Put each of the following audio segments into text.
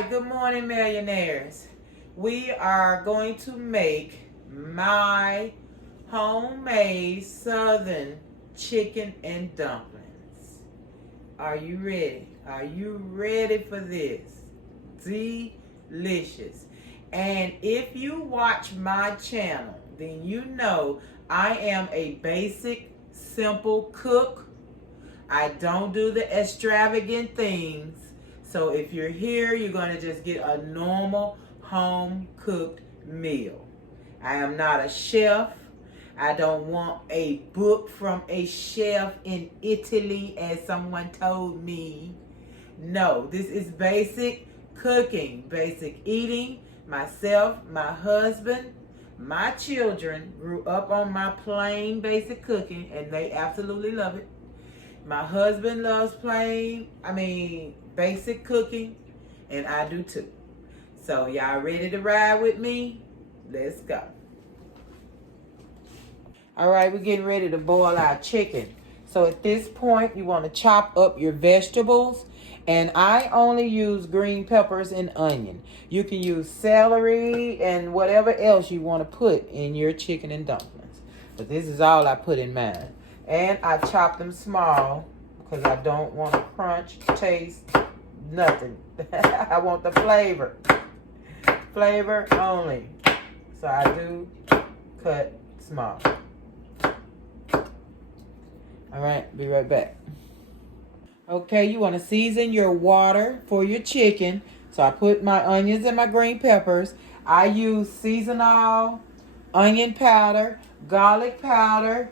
right, good morning, millionaires. We are going to make my homemade southern chicken and dumplings. Are you ready? Are you ready for this? Delicious. And if you watch my channel, then you know I am a basic, simple cook. I don't do the extravagant things. So if you're here, you're going to just get a normal home cooked meal. I am not a chef. I don't want a book from a chef in Italy, as someone told me. No, this is basic cooking, basic eating. Myself, my husband, my children grew up on my plain basic cooking, and they absolutely love it. My husband loves basic cooking, and I do too. So y'all ready to ride with me? Let's go. All right, we're getting ready to boil our chicken. So at this point, you want to chop up your vegetables. And I only use green peppers and onion. You can use celery and whatever else you want to put in your chicken and dumplings. But this is all I put in mine. And I chop them small because I don't want to crunch, taste, nothing. I want the flavor. Flavor only. So I do cut small. All right, be right back. Okay, you want to season your water for your chicken. So I put my onions and my green peppers. I use seasonal onion powder, garlic powder,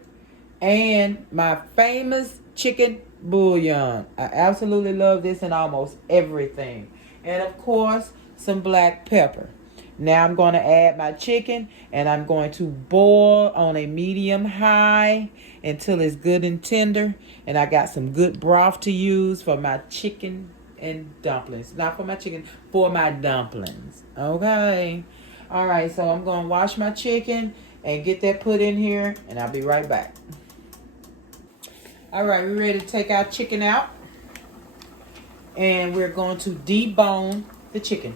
and my famous chicken bouillon. I absolutely love this in almost everything. And of course, some black pepper. Now I'm going to add my chicken, and I'm going to boil on a medium high until it's good and tender. And I got some good broth to use for my chicken and dumplings. Not for my chicken, for my dumplings. Okay. All right, so I'm going to wash my chicken and get that put in here, and I'll be right back. All right, we're ready to take our chicken out. And we're going to debone the chicken.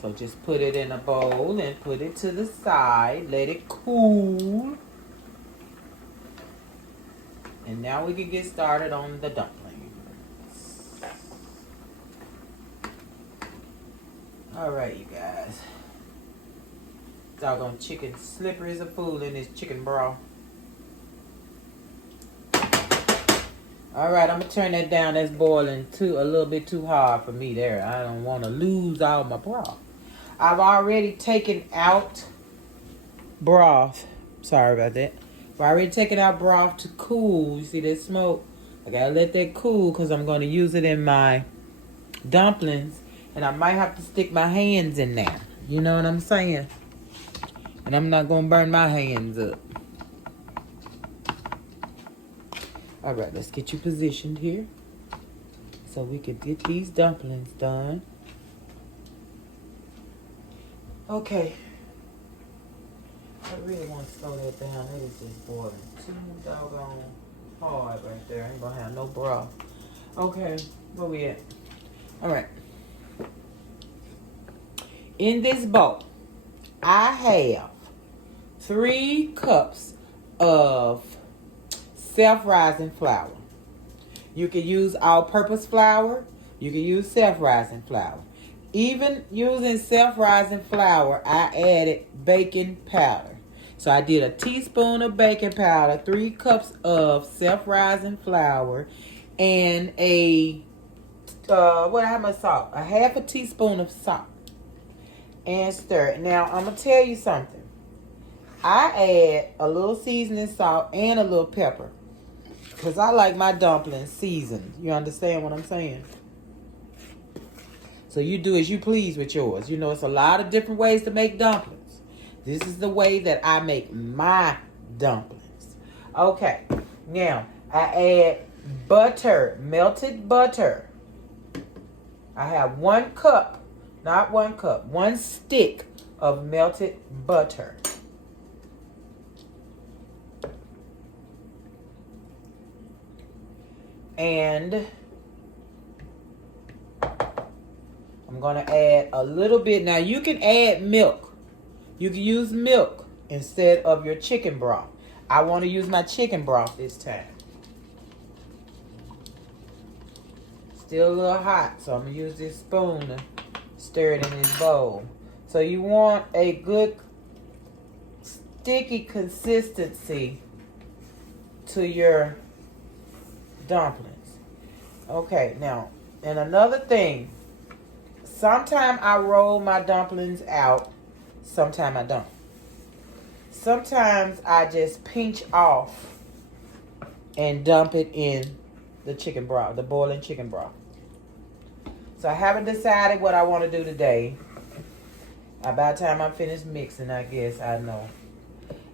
So just put it in a bowl and put it to the side. Let it cool. And now we can get started on the dumplings. Alright, you guys. Doggone chicken slippery as a fool in this chicken broth. Alright, I'm going to turn that down. That's boiling a little bit too hard for me there. I don't want to lose all my broth. I've already taken out broth. Sorry about that. I've already taken out broth to cool. You see that smoke? I got to let that cool because I'm going to use it in my dumplings. And I might have to stick my hands in there. You know what I'm saying? And I'm not going to burn my hands up. All right, let's get you positioned here so we can get these dumplings done. Okay. I really want to slow that down. It is just boiling too doggone hard right there. I ain't going to have no broth. Okay, where we at? All right. In this bowl, I have 3 cups of self-rising flour. You can use all-purpose flour. You can use self-rising flour. Even using self-rising flour, I added baking powder. So I did a teaspoon of baking powder, 3 cups of self-rising flour, and how much salt? A half a teaspoon of salt. And stir it. Now, I'm going to tell you something. I add a little seasoning salt and a little pepper. Because I like my dumplings seasoned. You understand what I'm saying? So you do as you please with yours. You know, it's a lot of different ways to make dumplings. This is the way that I make my dumplings. Okay. Now, I add butter, melted butter. I have 1 cup, not 1 cup, 1 stick of melted butter. And I'm going to add a little bit. Now, you can add milk. You can use milk instead of your chicken broth. I want to use my chicken broth this time. Still a little hot, so I'm going to use this spoon to stir it in this bowl. So you want a good sticky consistency to your dumplings. Okay, now, and another thing, sometimes I roll my dumplings out, sometimes I don't. Sometimes I just pinch off and dump it in the chicken broth, the boiling chicken broth. So I haven't decided what I want to do today. By the time I finish mixing, I guess I know.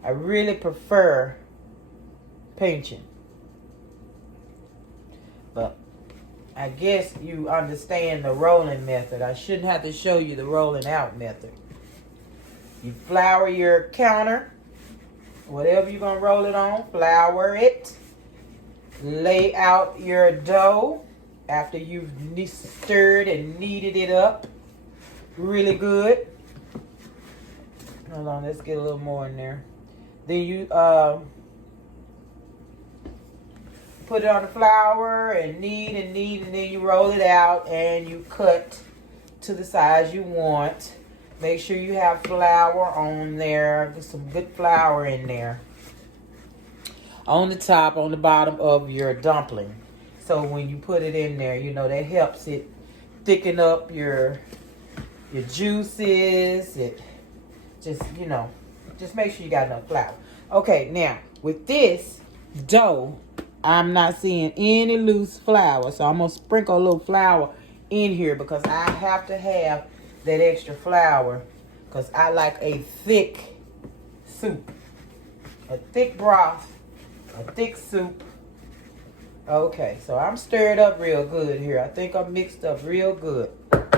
I really prefer pinching. But I guess you understand the rolling method. I shouldn't have to show you the rolling out method. You flour your counter. Whatever you're going to roll it on, flour it. Lay out your dough after you've stirred and kneaded it up really good. Hold on, let's get a little more in there. Then you put it on the flour and knead, and then you roll it out and you cut to the size you want. Make sure you have flour on there. Get some good flour in there. On the top, on the bottom of your dumpling. So when you put it in there, you know, that helps it thicken up your juices. It just, you know, just make sure you got enough flour. Okay, now, with this dough, I'm not seeing any loose flour. So I'm going to sprinkle a little flour in here because I have to have that extra flour because I like a thick soup. A thick broth. A thick soup. Okay, so I'm stirred up real good here. I think I'm mixed up real good. Now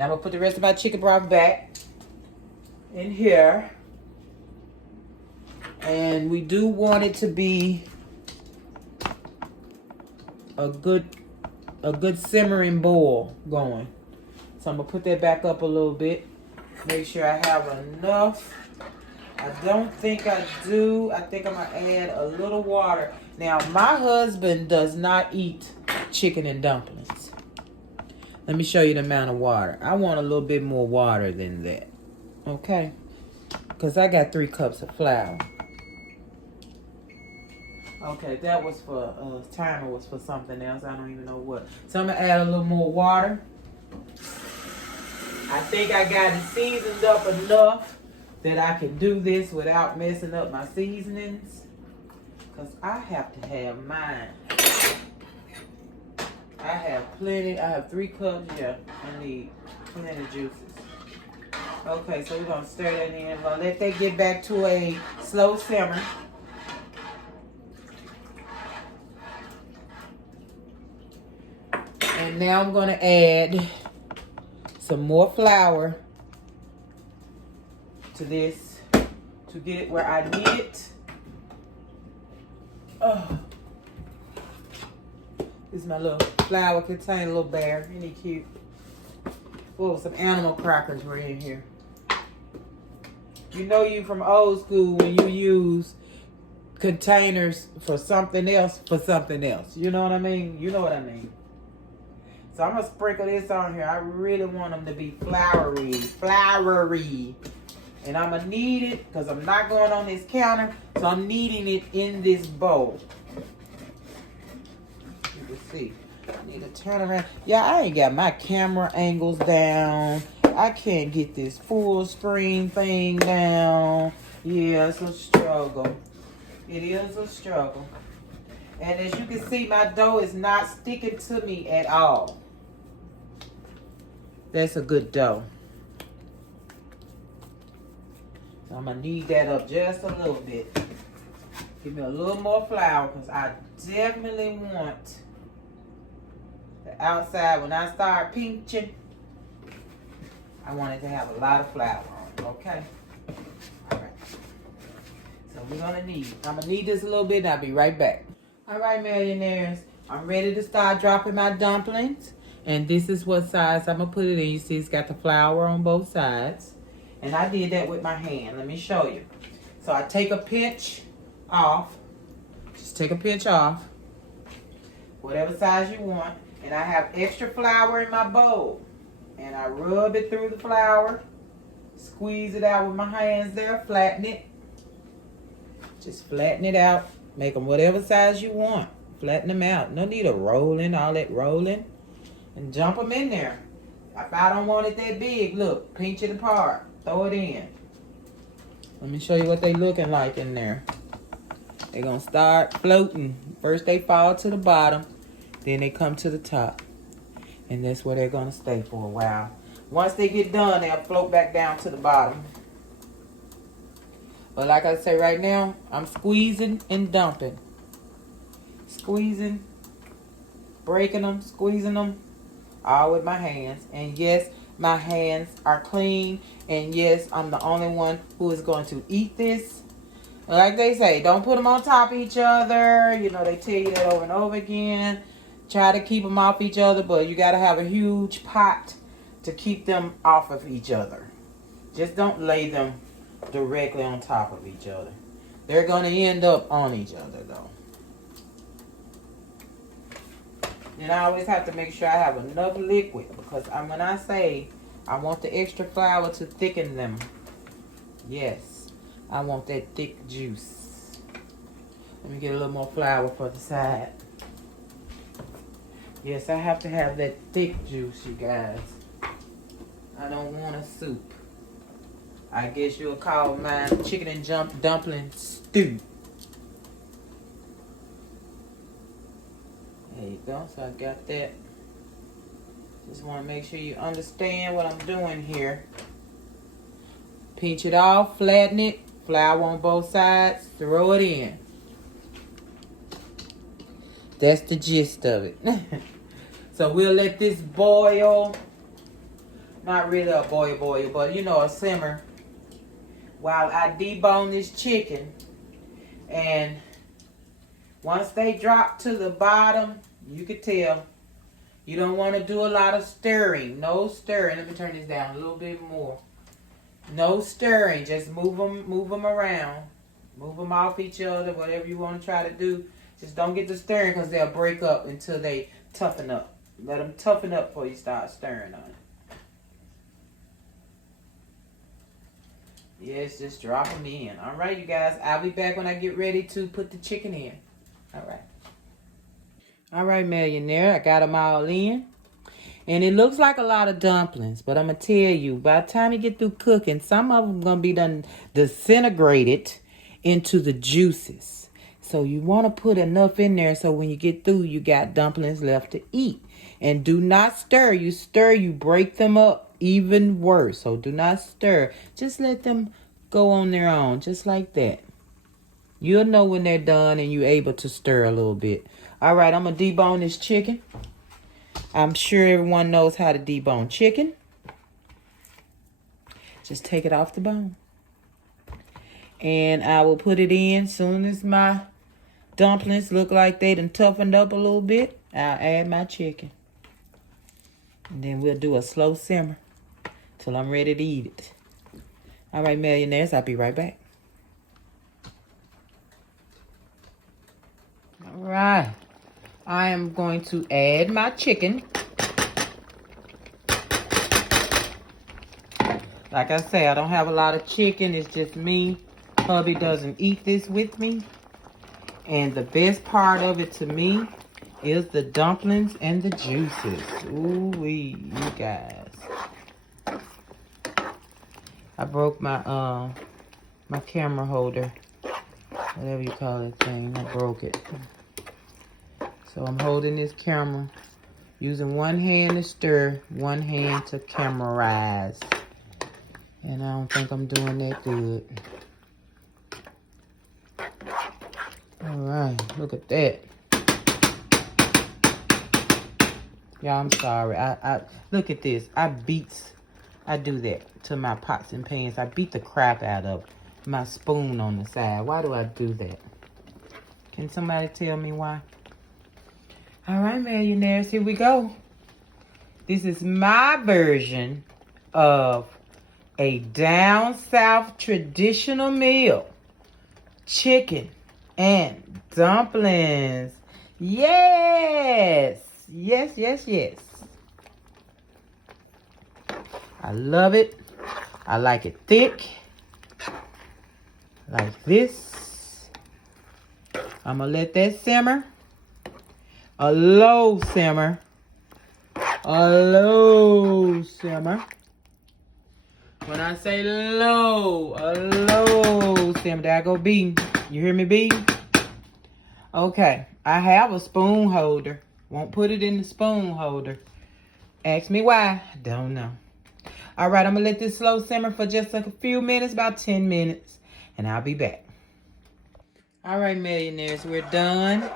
I'm going to put the rest of my chicken broth back in here. And we do want it to be a good simmering boil going. So I'm going to put that back up a little bit. Make sure I have enough. I don't think I do. I think I'm going to add a little water. Now, my husband does not eat chicken and dumplings. Let me show you the amount of water. I want a little bit more water than that. Okay? Because I got 3 cups of flour. Okay, that was for, timer was for something else. I don't even know what. So I'm going to add a little more water. I think I got it seasoned up enough that I can do this without messing up my seasonings. Because I have to have mine. I have plenty. I have 3 cups. Yeah, I need plenty of juices. Okay, so we're going to stir that in. We're going to let that get back to a slow simmer. And now I'm going to add some more flour to this to get it where I need it. Oh. This is my little flour container, little bear. Isn't he cute? Oh, some animal crackers were in here. You know you from old school when you use containers for something else. You know what I mean? You know what I mean. So I'm going to sprinkle this on here. I really want them to be floury. And I'm going to knead it because I'm not going on this counter. So I'm kneading it in this bowl. You can see. I need to turn around. Yeah, I ain't got my camera angles down. I can't get this full screen thing down. Yeah, it's a struggle. It is a struggle. And as you can see, my dough is not sticking to me at all. That's a good dough. So I'm going to knead that up just a little bit. Give me a little more flour because I definitely want the outside. When I start pinching, I want it to have a lot of flour on it, okay? All right. So we're going to knead. I'm going to knead this a little bit and I'll be right back. All right, millionaires. I'm ready to start dropping my dumplings. And this is what size I'm going to put it in. You see it's got the flour on both sides. And I did that with my hand. Let me show you. So I take a pinch off. Just take a pinch off. Whatever size you want. And I have extra flour in my bowl. And I rub it through the flour. Squeeze it out with my hands there. Flatten it. Just flatten it out. Make them whatever size you want. Flatten them out. No need of rolling, all that rolling. And jump them in there. If I don't want it that big, look, pinch it apart. Throw it in. Let me show you what they looking like in there. They're going to start floating. First they fall to the bottom. Then they come to the top. And that's where they're going to stay for a while. Once they get done, they'll float back down to the bottom. But like I say right now, I'm squeezing and dumping. Squeezing, breaking them, squeezing them, all with my hands. And yes, my hands are clean. And yes, I'm the only one who is going to eat this. Like they say, don't put them on top of each other. You know, they tell you that over and over again. Try to keep them off each other, but you got to have a huge pot to keep them off of each other. Just don't lay them directly on top of each other. They're going to end up on each other, though. And I always have to make sure I have enough liquid, because when I say I want the extra flour to thicken them, yes, I want that thick juice. Let me get a little more flour for the side. Yes, I have to have that thick juice, you guys. I don't want a soup. I guess you'll call mine chicken and dumpling stew. There you go. So I got that. Just want to make sure you understand what I'm doing here. Pinch it off, flatten it, flour on both sides, throw it in. That's the gist of it. So we'll let this boil. Not really a boil, but you know, a simmer. While I debone this chicken. And once they drop to the bottom, you can tell. You don't want to do a lot of stirring. No stirring. Let me turn this down a little bit more. No stirring. Just move them around. Move them off each other, whatever you want to try to do. Just don't get the stirring, because they'll break up until they toughen up. Let them toughen up before you start stirring on it. Yes, just drop them in. All right, you guys. I'll be back when I get ready to put the chicken in. All right. All right, Millionaire. I got them all in. And it looks like a lot of dumplings. But I'm going to tell you, by the time you get through cooking, some of them going to be done disintegrated into the juices. So you want to put enough in there so when you get through, you got dumplings left to eat. And do not stir. You stir, you break them up even worse. So do not stir. Just let them go on their own, just like that. You'll know when they're done and you're able to stir a little bit. All right, I'm going to debone this chicken. I'm sure everyone knows how to debone chicken. Just take it off the bone. And I will put it in soon as my dumplings look like they done toughened up a little bit. I'll add my chicken. And then we'll do a slow simmer till I'm ready to eat it. All right, Millionaires, I'll be right back. All right. I am going to add my chicken. Like I say, I don't have a lot of chicken. It's just me. Hubby doesn't eat this with me. And the best part of it to me is the dumplings and the juices. Ooh-wee, you guys. I broke my my camera holder. Whatever you call that thing. I broke it. So I'm holding this camera, using one hand to stir, one hand to camerize. And I don't think I'm doing that good. All right, look at that. Y'all, I'm sorry. I look at this. I do that to my pots and pans. I beat the crap out of my spoon on the side. Why do I do that? Can somebody tell me why? All right, Millionaires, here we go. This is my version of a down south traditional meal. Chicken and dumplings. Yes. Yes, yes, yes. I love it. I like it thick. Like this. I'm going to let that simmer. A low simmer. A low simmer. When I say low, a low simmer. There I go, B. You hear me, B? Okay. I have a spoon holder. Won't put it in the spoon holder. Ask me why. Don't know. All right, I'm going to let this slow simmer for just like a few minutes, about 10 minutes, and I'll be back. All right, millionaires, we're done.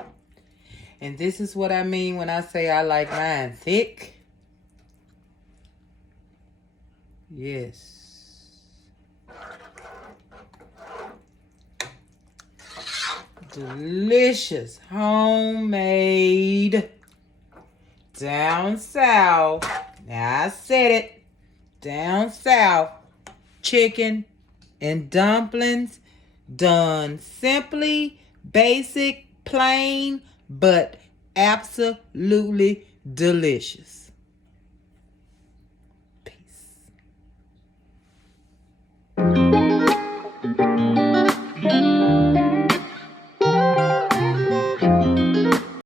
And this is what I mean when I say I like mine thick. Yes. Delicious, homemade, down south. Now I said it. Down south, chicken and dumplings, done simply, basic, plain, but absolutely delicious.